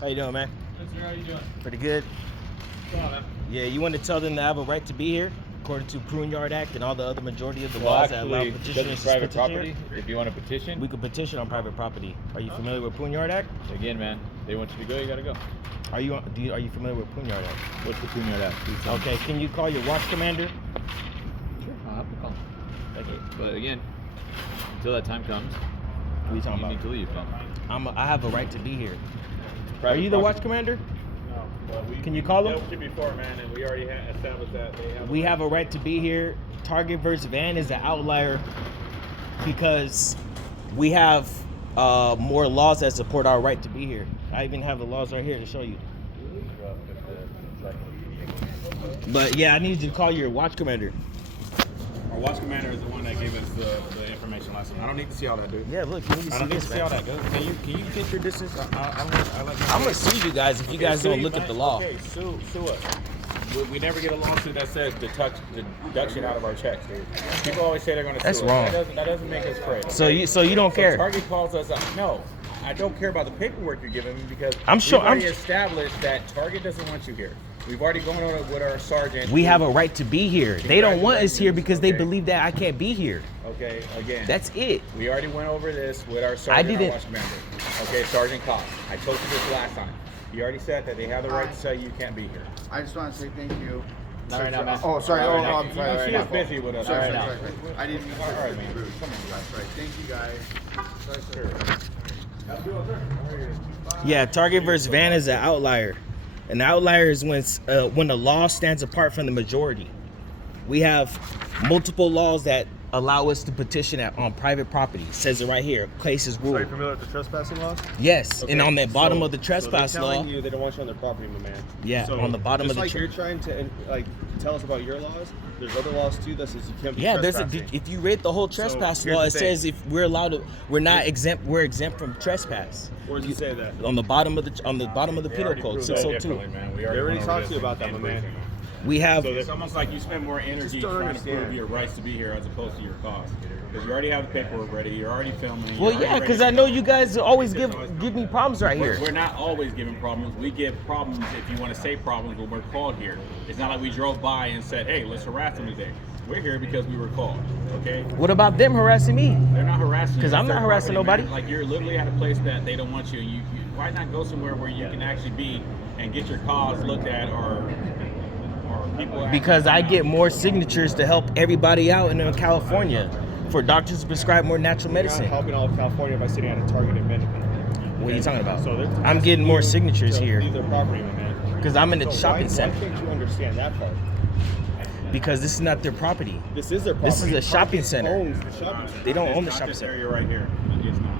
How you doing, man? Good, sir. How you doing? Pretty good. Come on, man. Yeah, you want to tell them they have a right to be here, according to Prune Yard Act and all the other majority of the laws that allow petitioners to private petition property. here? If you want to petition, We could petition on private property. Are you familiar with Prune Yard Act? again, man, they want you to go, you gotta go. Are you familiar with Prune Yard Act? What's the Prune Yard Act? Please tell me. Okay, can you call your watch commander? Sure, I'll have to call. Thank you. But again, until that time comes, What are you talking you about? need to leave. I have a right to be here. Private Are you the property. watch commander? No, but we Can you call them? dealt with you before, man, and we already established that they have. We have a right to be here. Target versus Van is an outlier because we have more laws that support our right to be here. I even have the laws right here to show you. But yeah, I need you to call your watch commander. Our watch commander is the one that gave us the information last time. I don't need to see all that, dude. Yeah, look, you need to I see don't need this, to see all man. that, dude. Can you get your distance? I'm gonna sue you guys if you guys don't look at the law. Okay, sue us. We never get a lawsuit that says deduction out of our checks, dude. People always say they're going to sue That's us. wrong. That doesn't make us crazy. So you don't care. Target calls us up. No, I don't care about the paperwork you're giving me because I'm sure- we've already established that Target doesn't want you here. We've already gone on it with our sergeant. We have a right to be here. They don't want us here because they believe that I can't be here. Okay, again. That's it. We already went over this with our sergeant and didn't- our watch commander. Okay, Sergeant Cox. I told you this last time. He already said that they have the right to say you can't be here. I just want to say thank you. Not right now, man. Oh, sorry. Not Oh, right now. I'm sorry. She My is fault. busy with us Sorry, right sorry, now. sorry. I didn't mean All right, to be man. rude. Come on, that's right. Thank you, guys. Sorry, sir. Yeah, Target versus Van is an outlier. An outlier is when the law stands apart from the majority. We have multiple laws that allow us to petition on private property. It says it right here. Cases rule. Are you familiar with the trespassing laws? Yes, and on the bottom of the So trespass they're law. telling you they don't want you on their property, my man. Yeah, So on the bottom just of the like you're trying to tell us about your laws. There's other laws too that says you can't be Yeah, trespassing. if you read the whole trespass here's law, the it thing. says if we're allowed to, we're exempt from trespass. Where does it say that? On the bottom of the penal code, proved that 602. differently, man. We already went over talked this to you about in that, my briefing. man. We have. So it's almost like you spend more energy don't trying to understand. prove your rights to be here as opposed to your cause. Because you already have the paperwork ready, you're already filming. Well, you're yeah, already because ready. I know you guys always give me problems right here. We're not always giving problems. We give problems if you want to say problems when we're called here. It's not like we drove by and said, hey, let's harass them today. We're here because we were called, okay? What about them harassing me? They're not harassing you. 'Cause I'm It's their not harassing property, nobody. man. Like, you're literally at a place that they don't want you. Why not go somewhere where you can actually be and get your cause looked at or people... Because I get more signatures to help everybody out in California for doctors to prescribe more natural You're not medicine. helping all of California by sitting at a Target in Menifee. What are you talking about? So they're I'm getting more asking you signatures to here leave their property, my man. because I'm in the So shopping why center. can't you understand that part? Because this is not their property. This is their property. This is a shopping Target center. Owns the shopping center. They don't own the It's not shopping this center. area right here. It's not.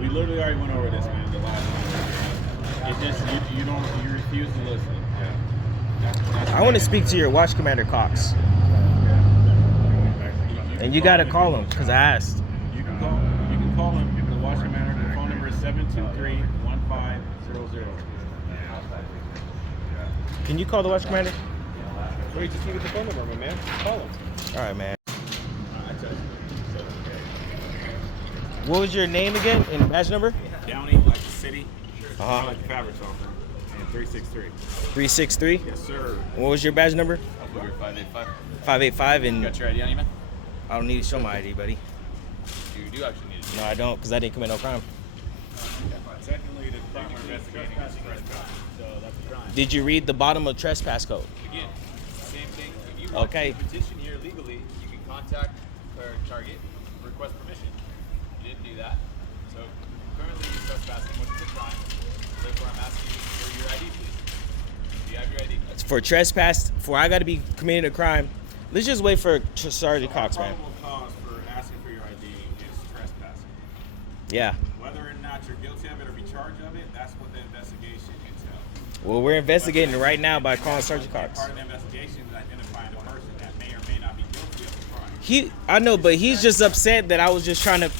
We literally already went over this, man, the last time. It's just, you refuse to listen. I want to speak to your watch commander, Cox. And you got to call him because I asked. You can call him. The watch commander. The phone number is 723-1500. Can you call the watch commander? Wait, just give me the phone number, my man. Call him. All right, man. What was your name again and badge number? Downey, like the city. Uh-huh. Like the fabric offer. And 363. 363. Yes, sir. What was your badge number? 585. 585. And Got your ID on you, man? I don't need to show my ID, buddy. You do actually need it. No, I don't, because I didn't commit no crime. Technically, the crime we're investigating is trespass. So that's a crime. Did you read the bottom of trespass code? Again, same thing. If you want Okay. to petition here legally, you can contact or Target, request permission. You didn't do that. So currently you're trespassing, which is a crime. Therefore, I'm asking you for your ID, please. Do you have your ID? For trespass, for I got to be committing a crime. Let's just wait for Sergeant Cox, man. Probable cause for asking for your ID is trespassing. Yeah. Whether or not you're guilty of it or be charged of it, that's what the investigation entails. Well, we're investigating it right now by calling Sergeant Cox. Part of the investigation is identifying the person that may or may not be guilty of the crime. I know, but he's just upset that I was just trying to.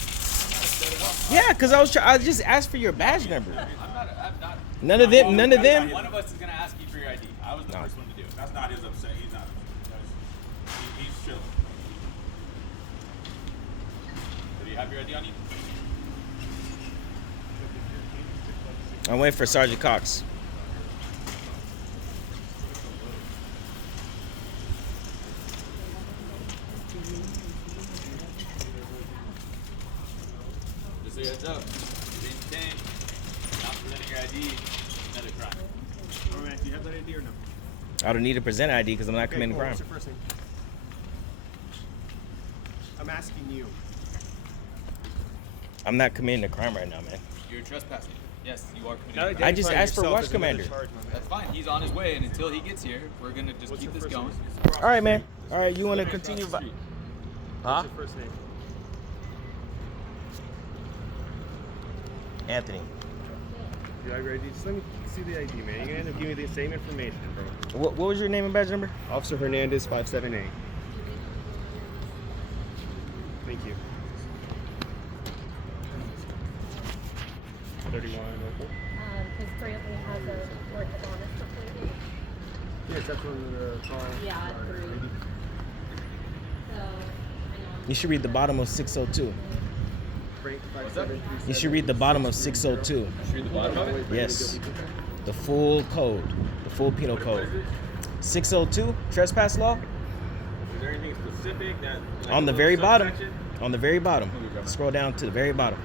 Yeah, because I just asked for your badge number. I'm not. None of them. One of us is going to ask you for your ID. I was the first one to do it. That's not his upset. He's not. He's chill. So do you have your ID on you? I'm waiting for Sergeant Cox. Just so you heads up, being detained, not presenting your ID, another crime. All right, do you have that ID or no? I don't need to present ID because I'm not committing a crime. What's your first name? I'm asking you. I'm not committing a crime right now, man. You're trespassing. Yes, you are committing a crime. I just asked for watch commander. That's fine. He's on his way, and until he gets here, we're gonna just What's keep your this first going. name? All right, man. All right, you want to continue? What's Huh? your first name? Anthony. You have your ID? Just let me see the ID, man. You're gonna end up giving me the same information, bro. What was your name and badge number? Officer Hernandez, 578. Thank you. 31. Okay. His Brantley has a work of honor for clearing. Yeah, it's up on the car. Yeah, Or 3. ID. So, I know. You should read the bottom of 602. Frank, 5737. You should read the bottom of 602. Should read the bottom of it. Yes. The full code, the full penal code. 602, trespass law. Is there anything specific that like On the a very little bottom. subsection? On the very bottom. Scroll down to the very bottom.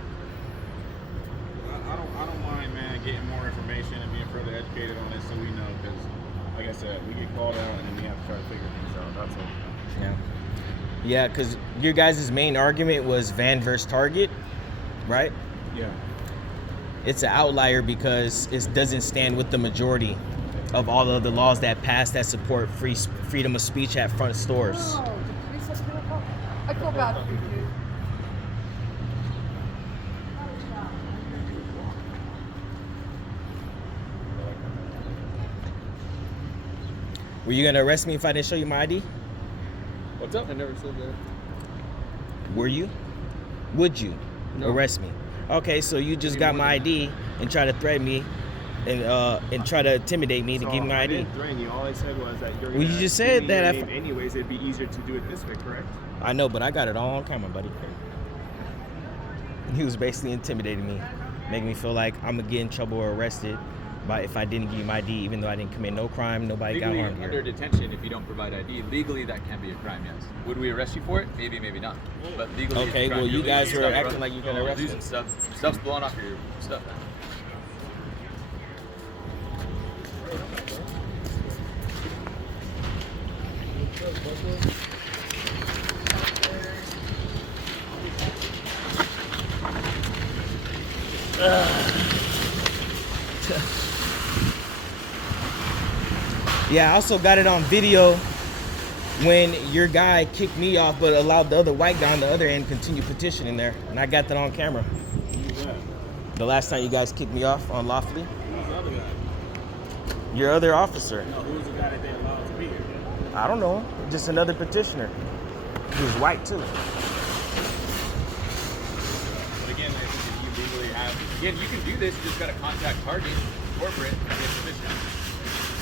I don't mind, man, getting more information and being further educated on it so we know, because, like I said, we get called out and then we have to try to figure things out. That's all. Yeah. Yeah, because your guys' main argument was van versus Target, right? Yeah. It's an outlier because it doesn't stand with the majority of all of the laws that pass that support freedom of speech at front stores. Oh, did Teresa feel bad? I feel bad for you, dude. Were you gonna arrest me if I didn't show you my ID? What's up? I never said that. Were you? Would you arrest me? Okay, so you just got my ID and try to threaten me and try to intimidate me to give me my I ID. didn't threaten you. All I said was that you're Well, you gonna just give said me that your if- name anyways, it'd be easier to do it this way, correct? I know, but I got it all on camera, buddy. He was basically intimidating me, making me feel like I'm gonna get in trouble or arrested by if I didn't give you my ID, even though I didn't commit no crime, nobody got Legally harmed under here. detention if you don't provide ID. Legally, that can be a crime. Yes. Would we arrest you for it? Maybe, maybe not. But legally, it's a Okay, crime. well, you You're guys losing were stuff, acting bro. like you got You're arrested. losing stuff. Stuff's blowing off your stuff. Man. Yeah, I also got it on video when your guy kicked me off but allowed the other white guy on the other end continue petitioning there. And I got that on camera. Who's that? The last time you guys kicked me off unlawfully. Who's the other guy? Your other officer. No, who's the guy that they allowed to be here? I don't know. Just another petitioner. He was white too. But again, I think if you legally have, again, you can do this. You just got to contact Target, corporate, and get permission.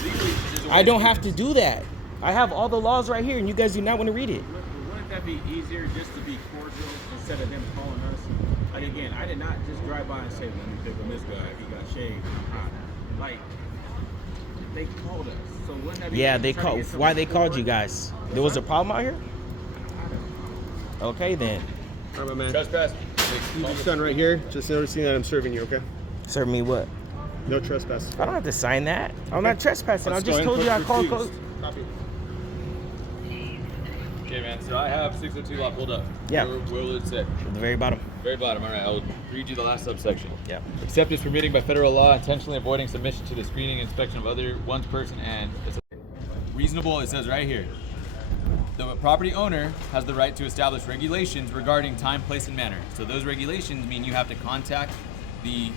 Legally, there's a way I don't do have to this. do that. I have all the laws right here and you guys do not want to read it. Wouldn't that be easier just to be cordial instead of them calling us? Like, again, I did not just drive by and say, let me pick on this guy. He got shaved. I'm hot. Like, they called us. So wouldn't that be Yeah, easier they to try to called. get something Why they called you forward? guys? There was a problem out here? Okay then. All right, my man. Trespass. You just done right here. Just noticing that I'm serving you, okay? Serve me what? No trespass. I don't have to sign that. I'm not trespassing. I Let's just go told and you I put called. refused. Copy. Okay, man. So I have 602 law pulled up. Yeah. Where will it say? At the very bottom. Very bottom. All right. I'll read you the last subsection. Yeah. Except as permitting by federal law, intentionally avoiding submission to the screening and inspection of other one person and it's reasonable. It says right here. The property owner has the right to establish regulations regarding time, place, and manner. So those regulations mean you have to contact the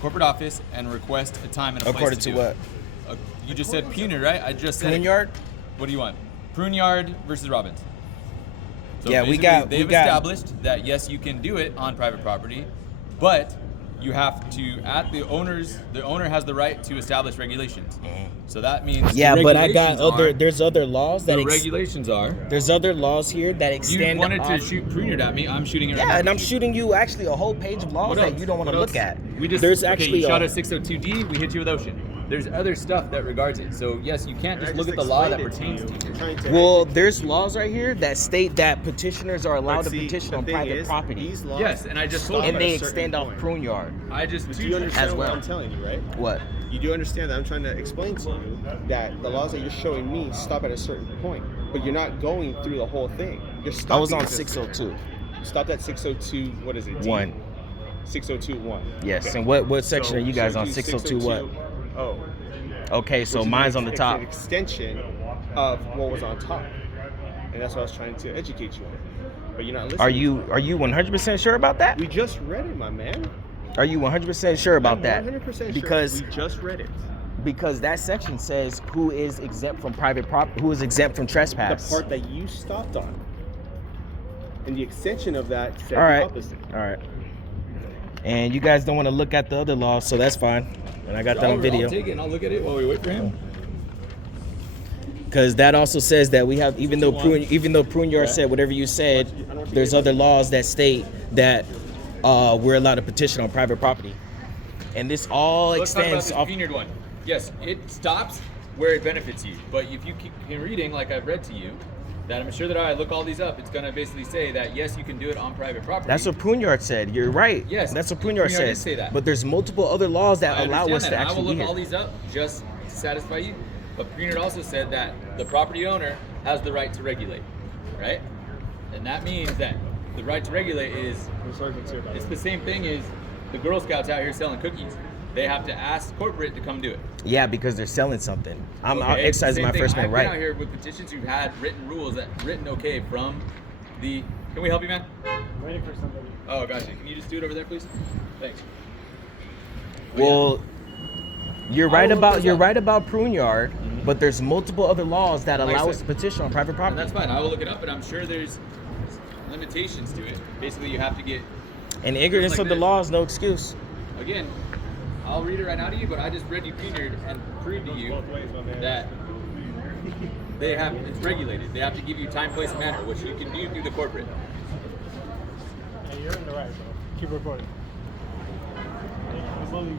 corporate office and request a time and a place According to do what? it. You just said Puner, right? I just said Prune yard? What do you want? Prune yard versus Robbins. So Yeah, we basically, got- They've we got- established that yes, you can do it on private property, but you have to the owner has the right to establish regulations. So that means Yeah, the but I got regulations there's other laws that the regulations are. there's other laws here that You extend wanted to off- shoot pruned at me. I'm shooting it right Yeah, now. and I'm shooting you actually a whole page of laws What that else? you don't want to What look else? at. We just There's okay, actually you shot a 602D. We hit you with ocean. There's other stuff that regards it. So yes, you can't just look at the law that pertains to you. well, there's laws right here that state that petitioners are allowed to petition on private property, These laws Yes, and I just told and you. they at a certain extend off point. prune yard. I just Do you understand As well. what I'm telling you, right? What? You do understand that I'm trying to explain to you that the laws that you're showing me stop at a certain point, but you're not going through the whole thing. You're stopping. I was on at this- 602. Stopped at 602. What is it? D? 1. 602.1. Yes. Okay. And what section So, are you guys on? 602 602 what? Oh. Okay, so Which is mine's an on the ex- top. An extension of what was on top, and that's what I was trying to educate you on. But you're not listening. Are you 100% sure about that? We just read it, my man. Are you 100% sure about I'm that? 100% Because sure. We just read it. because that section says who is exempt from private property, who is exempt from The trespass. part that you stopped on, and the extension of that said All right. the opposite. All right. And you guys don't want to look at the other laws, so that's fine. And I got that on video. I'll take it and I'll look at it while we wait for him. Because that also says that we have, even though prune yard said whatever you said, there's other laws that state that we're allowed to petition on private property, and this all Let's talk about extends this off. vineyard one. Yes, it stops where it benefits you. But if you keep reading, like I've read to you, that I'm sure that I look all these up, it's gonna basically say that yes, you can do it on private property. That's what prune yard said. You're right. Yes, that's what prune yard Prune Yard says. did say that. But there's multiple other laws that I allow us understand to that. I actually will be look all here. these up just to satisfy you. But Pruneyard also said that the property owner has the right to regulate, right? And that means that the right to regulate is it's the same thing as the Girl Scouts out here selling cookies. They have to ask corporate to come do it. Yeah, because they're selling something. I'm Okay, exercising same my thing. First I've Amendment been out right. here with petitions who've had written rules that written okay from the. Can we help you, man? Waiting for somebody. Oh, gotcha. Can you just do it over there, please? Thanks. Well, you're I right will look about this you're up. right about prune yard, but there's multiple other laws that Like I allow us said- to petition on private And property. that's fine. I will look it up, but I'm sure there's limitations to it. Basically, you have to get. And ignorance Just like of the this. law is no excuse. Again, I'll read it right now to you, but I just read you Pruneyard and proved to you that it's regulated. They have to give you time, place, and manner, which you can do through the corporate. Hey, you're in the right, bro. Keep recording. I believe you.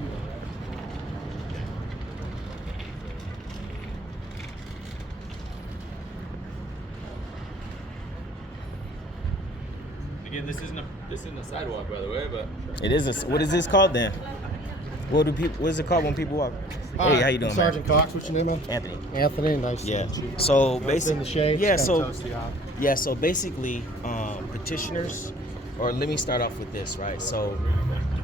Again, this isn't a sidewalk, by the way, but It is what is this called then? What is it called when people walk? Hey, how you doing, man? Sergeant Cox, what's your name, man? Anthony. Anthony, nice Yeah. to meet you. So In the basically, shade, yeah. kinda So toasty out. yeah. So basically, petitioners, or let me start off with this, right? So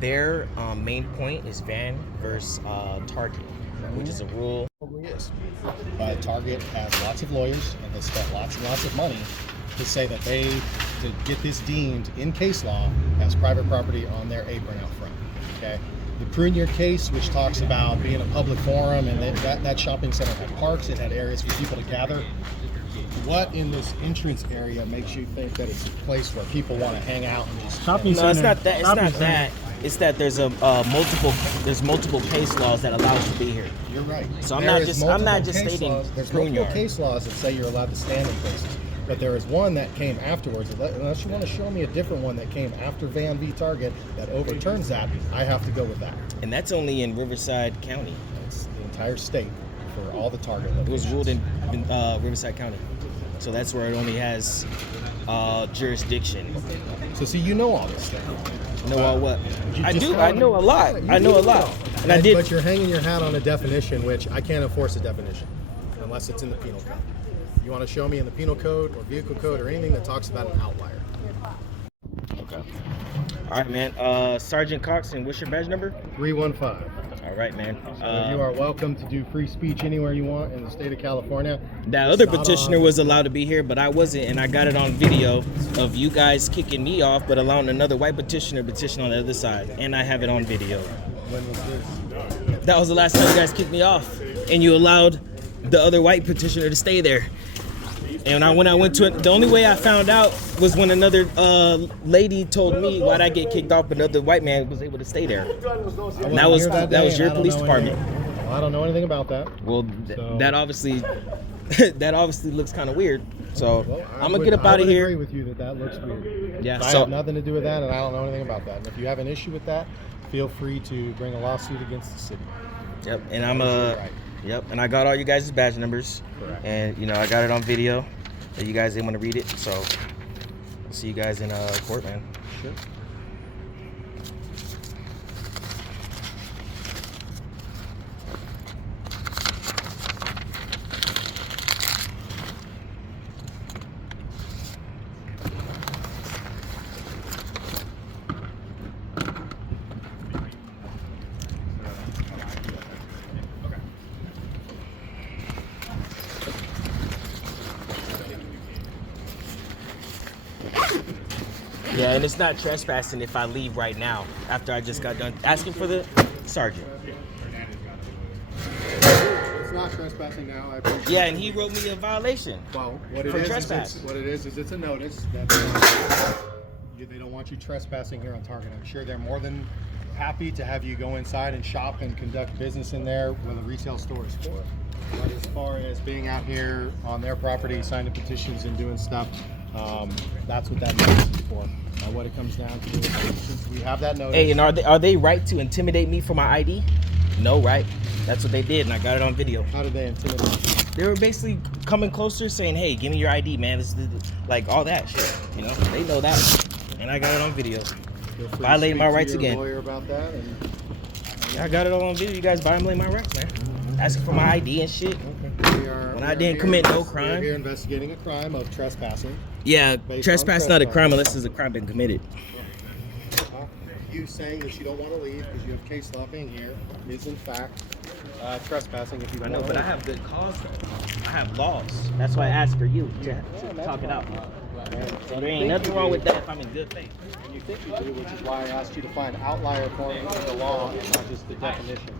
their main point is Van versus Target, which is a rule. Probably is. Target has lots of lawyers and they spent lots and lots of money to say that to get this deemed in case law as private property on their apron out front. Okay. The Pruneyard case, which talks about being a public forum, and that shopping center had parks, it had areas for people to gather. What in this entrance area makes you think that it's a place where people want to hang out and just Shopping No, it's center. not that. It's Shopping not center. that. It's that there's multiple case laws that allow us to be here. You're right. So I'm There not is just multiple case stating laws. There's prune multiple yard. case laws that say you're allowed to stand in places, but there is one that came afterwards. Unless you want to show me a different one that came after Van v. Target that overturns that, I have to go with that. And that's only in Riverside County. It's the entire state for all the Target It locations. was ruled in Riverside County, so that's where it only has jurisdiction. So see, you know all this stuff. Know all what? You I just do. found I it. know a lot. You I know a do lot, and I did. But you're hanging your hat on a definition, which I can't enforce a definition unless it's in the penal code. You want to show me in the penal code or vehicle code or anything that talks about an outlier? Okay. All right, man. Sergeant Cox, and what's your badge number? 315. All right, man. You are welcome to do free speech anywhere you want in the state of California. That other It's not petitioner on- was allowed to be here, but I wasn't, and I got it on video of you guys kicking me off, but allowing another white petitioner petition on the other side, and I have it on video. When was this? That was the last time you guys kicked me off, and you allowed the other white petitioner to stay there. And when I went to it, the only way I found out was when another lady told me why'd I get kicked off, but another white man was able to stay there. And that was your police department. I don't know anything about that. Well, So- that obviously looks kind of weird. So Well, I'm gonna get up out of I here. agree with you that looks weird. Yeah. I So have nothing to do with that, and I don't know anything about that. And if you have an issue with that, feel free to bring a lawsuit against the city. yep. And I'm Right. yep. And I got all you guys' badge numbers. Correct. And I got it on video. That you guys didn't want to read it. So I'll see you guys in court, man. Sure. Yeah, and it's not trespassing if I leave right now after I just got done asking for the sergeant. It's not trespassing now. I appreciate Yeah, and he wrote me a violation. Well, what it For is, trespass. it's a notice that they don't want you trespassing here on Target. I'm sure they're more than happy to have you go inside and shop and conduct business in there where the retail store is for. But as far as being out here on their property, signing petitions and doing stuff, that's what that notice is for. What it comes down to is since we have that notice. Hey, and are they right to intimidate me for my ID? No, right? That's what they did, and I got it on video. How did they intimidate you? They were basically coming closer, saying, "Hey, give me your ID, man." This is like all that shit. They know that, and I got it on video. Feel free to Violating my speak to rights your again. Lawyer about that. And I got it all on video. You guys violating my rights, man. Asking for my ID and shit. When I didn't commit no crime. We're here investigating a crime of trespassing. Yeah, Based trespass on not a trespass. crime unless there's a crime been committed. You saying that you don't want to leave because you have case law being here is in fact trespassing. If you I don't know, wanna but I leave. have good cause though. I have laws. That's why I asked for you to that's talk it out. And So there ain't nothing wrong with that if I'm in good faith. And you think you do, which is why I asked you to find outlier forms of the law and not just the definition,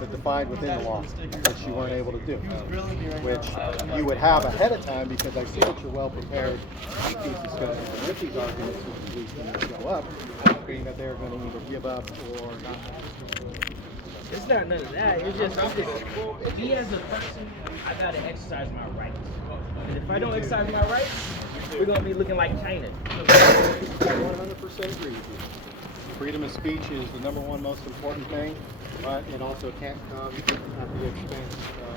but defined within the law, which you weren't able to do. Which you would have ahead of time because I see that you're well prepared to meet these discussions and with these arguments with the police when they show up, being that they're going to either give up or not. It's not none of that. It's just me as a person, I gotta exercise my rights. And if I don't exercise my rights, we're gonna be looking like China. 100% agree with you. Freedom of speech is the number one most important thing, but it also can't come at the expense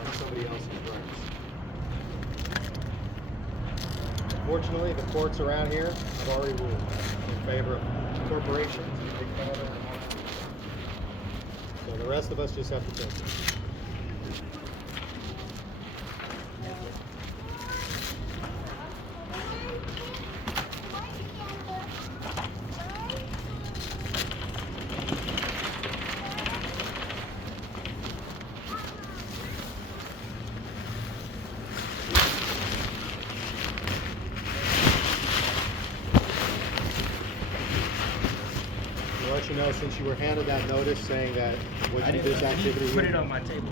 of somebody else's rights. Unfortunately, the courts around here have already ruled in favor of corporations and big pharma and small speech. So the rest of us just have to take it. I'll let you know, since you were handed that notice saying that what you did this activity Put here, it on my table.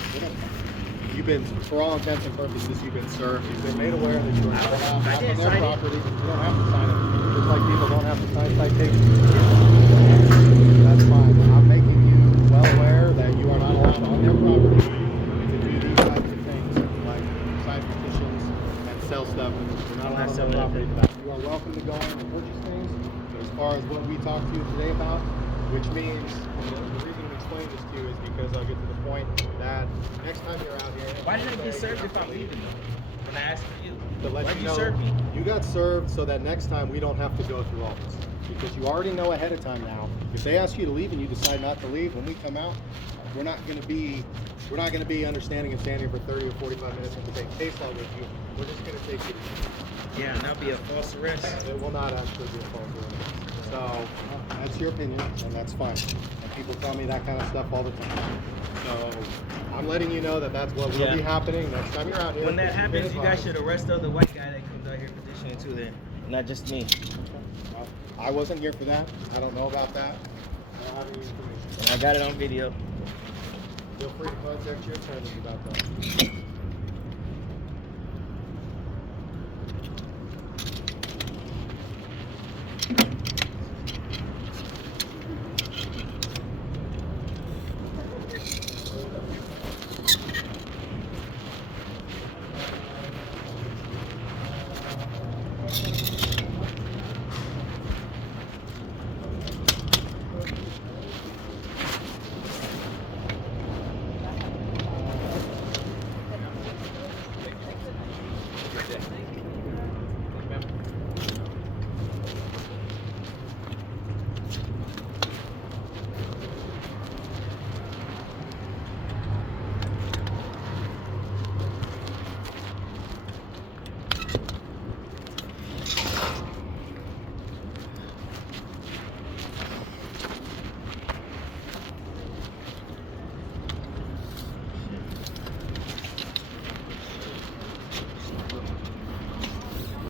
you've been, for all intents and purposes, you've been served. You've been made aware that you are not allowed on their property. You don't have to sign it. Just like people don't have to sign citations. That's fine. I'm making you well aware that you are not allowed on their property to do these types of things, like sign petitions and sell stuff. You're not allowed on their property for that. You are welcome to go in and purchase things, but as far as what we talked to you today about, which means, and the reason I'm explaining this to you is because I'll get to the point that next time you're out here. Why did I get served if I'm leaving though? When I asked for you. To let Why'd you you know, serve me? you got served so that next time we don't have to go through all this. Because you already know ahead of time now. If they ask you to leave and you decide not to leave, when we come out, we're not going to be understanding and standing for 30 or 45 minutes and debate case law with you. We're just going to take you to court. Yeah, and that'll be a false arrest. It will not actually be a false arrest. So that's your opinion, and that's fine. And people tell me that kind of stuff all the time. So I'm letting you know that that's what will be happening next time you're out here. When that happens, you guys should arrest the other white guy that comes out here petitioning too then. Not just me. Well, I wasn't here for that. I don't know about that. I don't have any information. And I got it on video. Feel free to contact your attorneys about that.